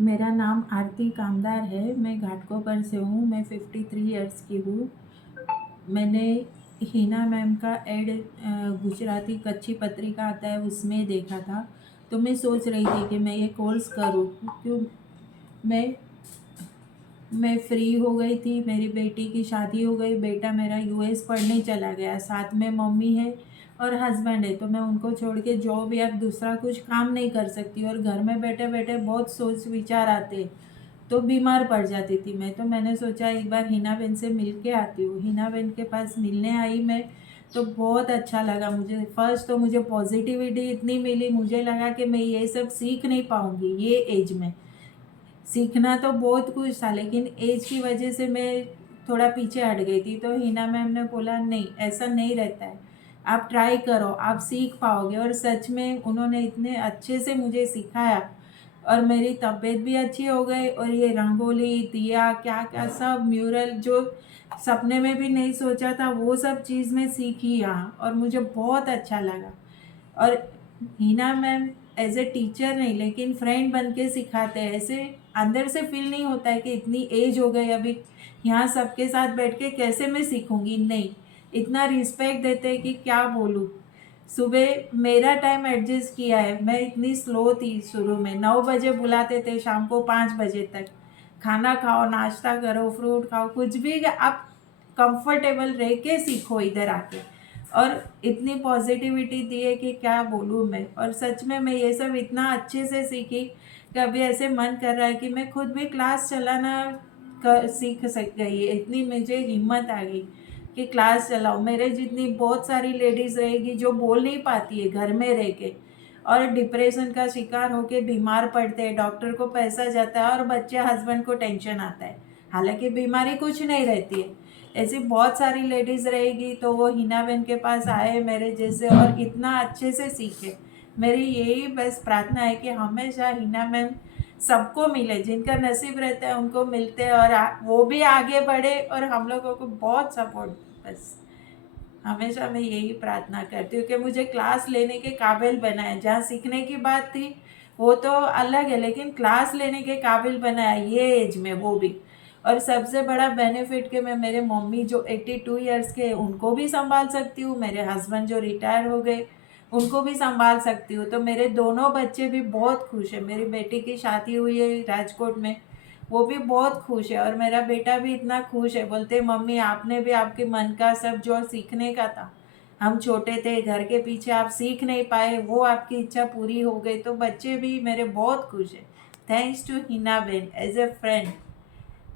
मेरा नाम आरती कामदार है। मैं घाटकोपर से हूँ। मैं 53 इयर्स की हूँ। मैंने हिना मैम का एड गुजराती कच्ची पत्रिका आता है उसमें देखा था, तो मैं सोच रही थी कि मैं ये कोर्स करूँ। क्यों मैं फ्री हो गई थी, मेरी बेटी की शादी हो गई, बेटा मेरा यूएस पढ़ने चला गया, साथ में मम्मी है और हस्बैंड है, तो मैं उनको छोड़ के जॉब या दूसरा कुछ काम नहीं कर सकती और घर में बैठे बैठे बहुत सोच विचार आते, तो बीमार पड़ जाती थी मैं। तो मैंने सोचा एक बार हिना बेन से मिल के आती हूँ। हिना बेन के पास मिलने आई मैं, तो बहुत अच्छा लगा मुझे। फर्स्ट तो मुझे पॉजिटिविटी इतनी मिली, मुझे लगा कि मैं ये सब सीख नहीं पाऊँगी ये एज में। सीखना तो बहुत कुछ था, लेकिन एज की वजह से मैं थोड़ा पीछे हट गई थी। तो हिना मैम ने बोला नहीं, ऐसा नहीं रहता है, आप ट्राई करो, आप सीख पाओगे। और सच में उन्होंने इतने अच्छे से मुझे सिखाया और मेरी तबीयत भी अच्छी हो गई। और ये रंगोली, दिया, क्या क्या सब म्यूरल जो सपने में भी नहीं सोचा था, वो सब चीज़ मैं सीखी यहाँ और मुझे बहुत अच्छा लगा। और Hina ma'am as a teacher नहीं, लेकिन फ्रेंड बन के सिखाते हैं। ऐसे अंदर से फील नहीं होता है कि इतनी एज हो गई अभी यहाँ सबके साथ बैठ के कैसे मैं सीखूंगी, नहीं, इतना रिस्पेक्ट देते हैं कि क्या बोलूँ। सुबह मेरा टाइम एडजस्ट किया है, मैं इतनी स्लो थी शुरू में, 9 बजे बुलाते थे, शाम को 5 बजे तक खाना खाओ, नाश्ता करो, फ्रूट खाओ, कुछ भी आप कंफर्टेबल रह के सीखो इधर आके। और इतनी पॉजिटिविटी दी है कि क्या बोलूँ मैं। और सच में मैं ये सब इतना अच्छे से सीखी कि अभी ऐसे मन कर रहा है कि मैं खुद भी क्लास चलाना सीख सक गई है। इतनी मुझे हिम्मत आ गई कि क्लास चलाओ। मेरे जितनी बहुत सारी लेडीज़ रहेगी जो बोल नहीं पाती है घर में रह के और डिप्रेशन का शिकार होके बीमार पड़ते हैं, डॉक्टर को पैसा जाता है और बच्चे हस्बैंड को टेंशन आता है, हालांकि बीमारी कुछ नहीं रहती है। ऐसी बहुत सारी लेडीज़ रहेगी, तो वो हिना बहन के पास आए मेरे जैसे और इतना अच्छे से सीखे। मेरी यही बस प्रार्थना है कि हमेशा हिना मैम सबको मिले, जिनका नसीब रहता है उनको मिलते हैं और वो भी आगे बढ़े और हम लोगों को बहुत सपोर्ट। बस हमेशा मैं यही प्रार्थना करती हूँ कि मुझे क्लास लेने के काबिल बनाए। जहाँ सीखने की बात थी वो तो अलग है, लेकिन क्लास लेने के काबिल बनाया ये एज में, वो भी। और सबसे बड़ा बेनिफिट कि मैं मेरे मम्मी जो 82 इयर्स के उनको भी संभाल सकती हूँ, मेरे हस्बैंड जो रिटायर हो गए उनको भी संभाल सकती हूँ। तो मेरे दोनों बच्चे भी बहुत खुश है। मेरी बेटी की शादी हुई है राजकोट में, वो भी बहुत खुश है और मेरा बेटा भी इतना खुश है। बोलते मम्मी आपने भी आपके मन का सब जो सीखने का था, हम छोटे थे घर के पीछे, आप सीख नहीं पाए, वो आपकी इच्छा पूरी हो गई। तो बच्चे भी मेरे बहुत खुश है। Thanks to Hina ben as a friend.